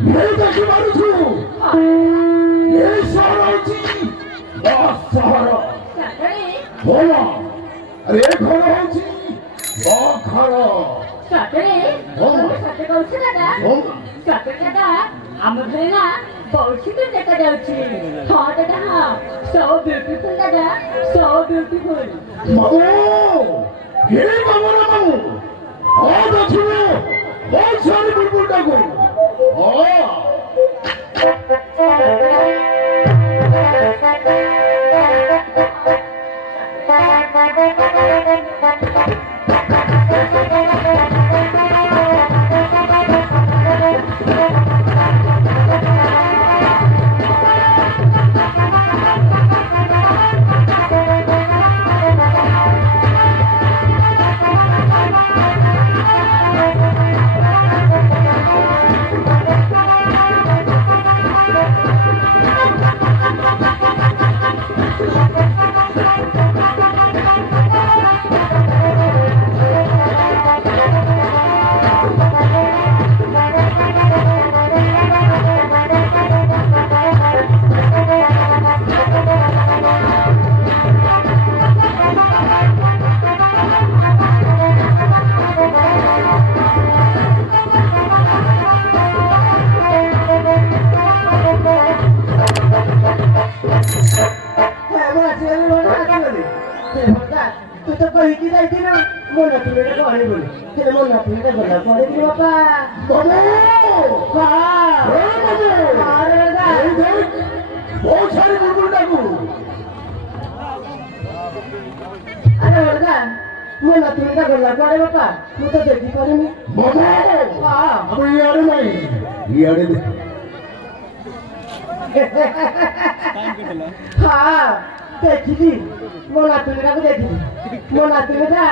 ये देखी मारुछु ये सहरौची सहर बोला अरे घर होची घर सतरे सत्य कौश दादा सत्य दादा आम घरे ना बहुत देखा जाउछि हाँ दादा हाँ सो ब्यूटीफुल दादा सो ब्यूटीफुल मामू ये मामू ना मामू हाँ देखिए बहुत सारी बुलबुल डाको हाँ हाँ देखी मो नातुणीटा को देखी मो नातुणीटा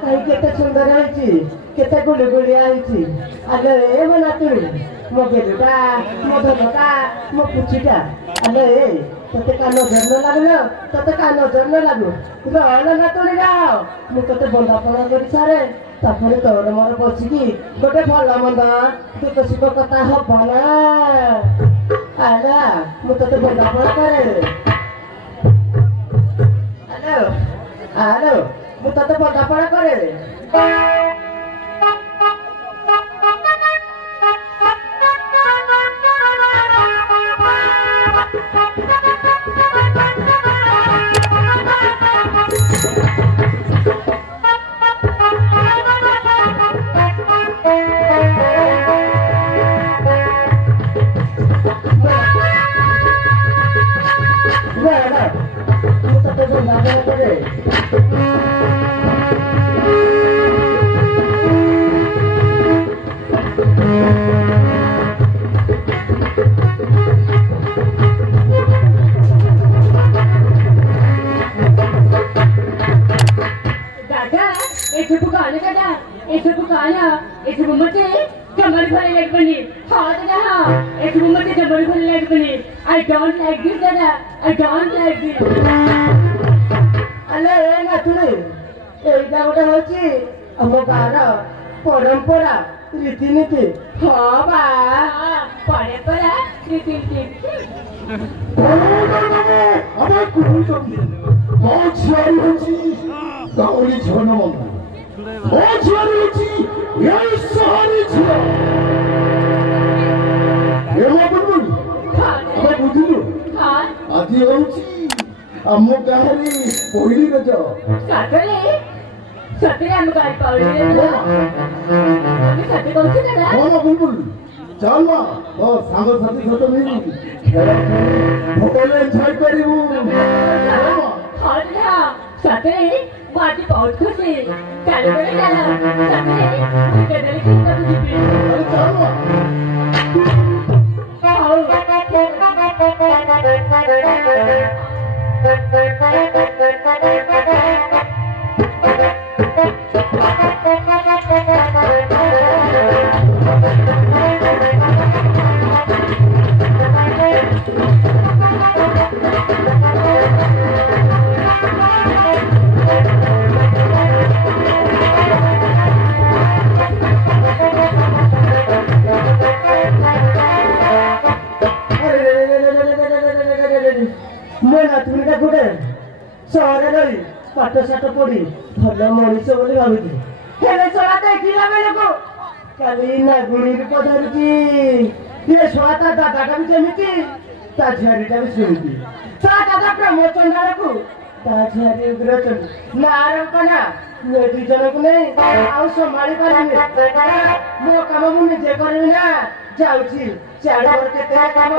कहीं केते सुंदर होइछि केते गुली गुली आइछि अरे मो नातुणी मो गेलुटा मो धनटा मो पुछिटा अरे तते कानो धर्म लागलो तते कानो धर्म लागो रहल नातुणी गाओ मु तते बंदापना करि सारे तापरे तोर मोर बसिकी गोटे भला मंद दुख सुख कथा हबो ना आला मु तते बंदापना करे हेलो हेलो मु तते बंदापना करे I don't like this, Dada. I don't like this. अले नातुणी एइटा गोटे होची हम गार परंपरा रीतिनीति हाँ बा परंपरा रीतिनीति अबे कुहुचंदी बहुत छारी होची गावली झोन मम बहुत छारी होची यही सहारी छिया ये बुलबुल अबे बुझिलु हाँ आदि होची हम गाहरी पहिली गज सतरे सतरे हम गाय पाउली रे हम सतरे कहू दादा हाँ बुलबुल चल ना तो सांग साथी सत नहीं खेल भोले एंजॉय करिवु हाँ दादा सतरे वो आज बहुत खुशी चलो चलो सतरे मुझे दिल की तरफ जीपी अरे चल ना ଗୋଟେ ସହରରେ ରହି ପାଠ ସାଠ ପଢି ଭଲ ମଣିଷ ବୋଲି ଭାବୁଛି ହେଲେ ଶଳା ଦେଖିଲା ବେଳକୁ କାଲି ନାଗୁଣୀ ରୂପ ଧରୁଛି ଇଏ ଶଳା ତା ଦାଦାଟା ବି ଯେମିତି ତା ଝିଆରୀଟା ବି ସେମିତି ତା ଦାଦା ବ୍ରହ୍ମଚଣ୍ଡାଳକୁ ତା ଝିଆରୀ ଉଗ୍ରଚଣ୍ଡୀ ନାରଙ୍କ ନା ମୁଁ ଏ 2 ଜଣଙ୍କୁ ନେଇ ଆଉ ସମ୍ଭାଳି ପାରିନି ମୋ କାମ ମୁଁ ନିଜେ କରିବି ନା ଯାଉଛି ସିଆଡେ କେତେ କାମ